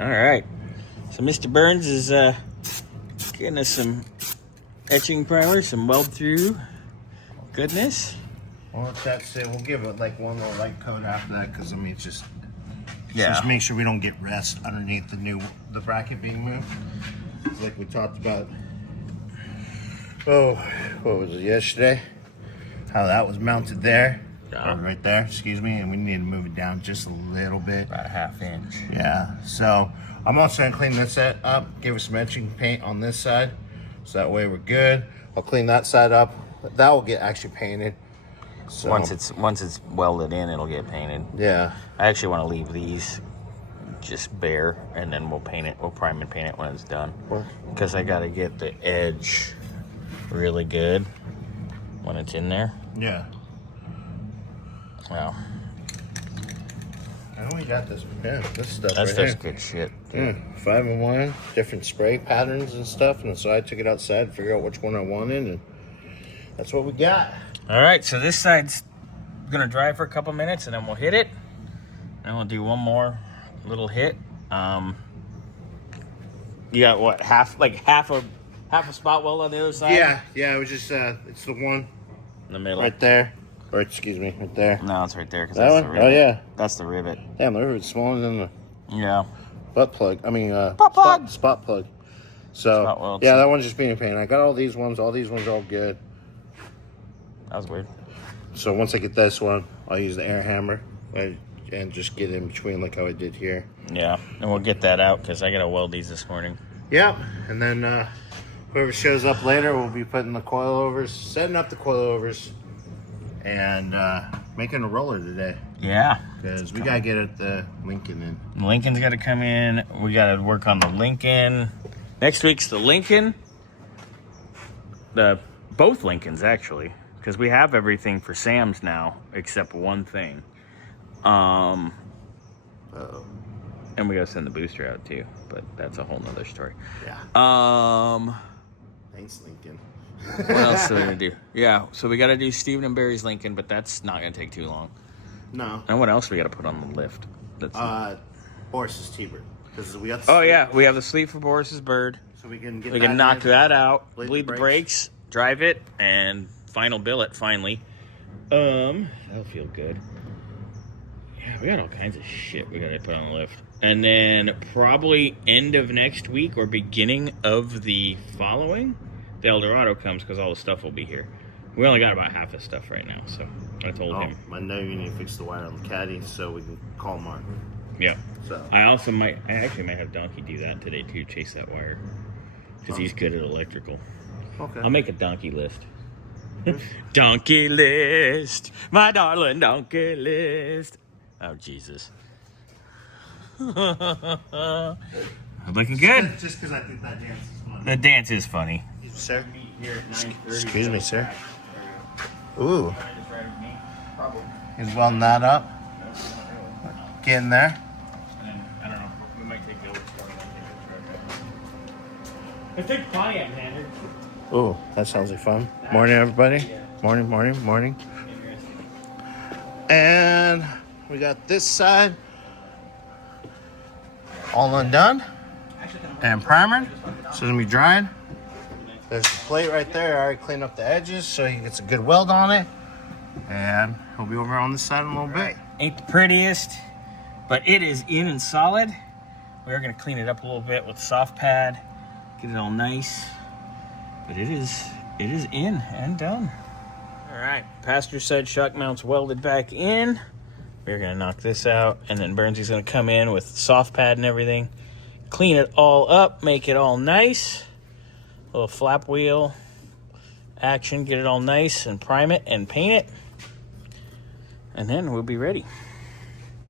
All right. So Mr. Burns is getting us some etching primer, some Weld thru goodness. Well, that's it. We'll give it like one more light coat after that, because I mean, just make sure we don't get rest underneath the bracket being moved. It's like we talked about. Oh, what was it yesterday? How that was mounted there, right there. Excuse me, and we need to move it down just a little bit, About a ½ inch. Yeah. So I'm also gonna clean this set up. Give it some etching paint on this side, so that way we're good. I'll clean that side up. That will get actually painted. So, Once it's welded in, it'll get painted. Yeah. I actually want to leave these just bare, and then we'll paint it. We'll prime and paint it when it's done. Because I got to get the edge really good when it's in there. Yeah. Wow. I know we got this. Yeah, this stuff. That's right just here. good shit. 5-in-1, different spray patterns and stuff, and so I took it outside to figure out which one I wanted, and that's what we got. All right, so this side's gonna dry for a couple minutes, and then we'll hit it. And we'll do one more little hit. You got what? Half a spot weld on the other side. Yeah. It was just it's the one In the middle. right there, or excuse me, right there. No, it's right there. That one? Oh yeah. That's the rivet. Damn, the rivet's smaller than the Yeah. butt plug. I mean, plug. spot plug. So Spot weld, yeah, so- that one's just being painted. I got all these ones. All these ones are all good. That was weird. So once I get this one, I'll use the air hammer and just get in between like how I did here. Yeah, and we'll get that out because I gotta weld these this morning. Yep, and then whoever shows up later, we'll be putting the coilovers, setting up the coilovers, and making a roller today. Yeah. Because we gotta get the Lincoln in. Lincoln's gotta come in. We gotta work on the Lincoln. Next week's the Lincoln. Both Lincolns actually, because we have everything for Sam's now except one thing. And we gotta send the booster out too, but that's a whole nother story. Yeah. Thanks, Lincoln. What else are we gonna do? Yeah, so we gotta do Stephen and Barry's Lincoln, but that's not gonna take too long. No. And what else we gotta put on the lift? Boris's T-bird. Because we got. Oh yeah, we have the sleeve for Boris's bird. So we can get. We can knock that out, bleed the brakes, drive it, and final billet finally. That'll feel good. Yeah, we got all kinds of shit we gotta put on the lift. And then probably end of next week or beginning of the following, the Eldorado comes because all the stuff will be here. We only got about half the stuff right now, so I told him. I know you need to fix the wire on the caddy so we can call Mark. Yeah. So I actually might have Donkey do that today too, chase that wire. Because he's good at electrical. Okay. I'll make a donkey list. Donkey list, my darling donkey list. Oh, Jesus. Looking good. Just because I think that dance is fun. The dance is funny. Sir? Excuse me, sir. Ooh. He's welding that up. Getting there. I don't know. We might take the old I think Pontiac handed. Ooh, that sounds like fun. Morning, everybody. Yeah. Morning. And we got this side all undone and primered. So it's gonna be drying. There's the plate right there. I already cleaned up the edges so he gets a good weld on it. And he'll be over on this side in a little bit. Ain't the prettiest, but it is in and solid. We're gonna clean it up a little bit with soft pad, get it all nice. But it is in and done. All right, passenger side shock mounts welded back in. We're gonna knock this out, and then Burnsy's gonna come in with soft pad and everything, clean it all up, make it all nice. Little flap wheel action, get it all nice and prime it and paint it. And then we'll be ready.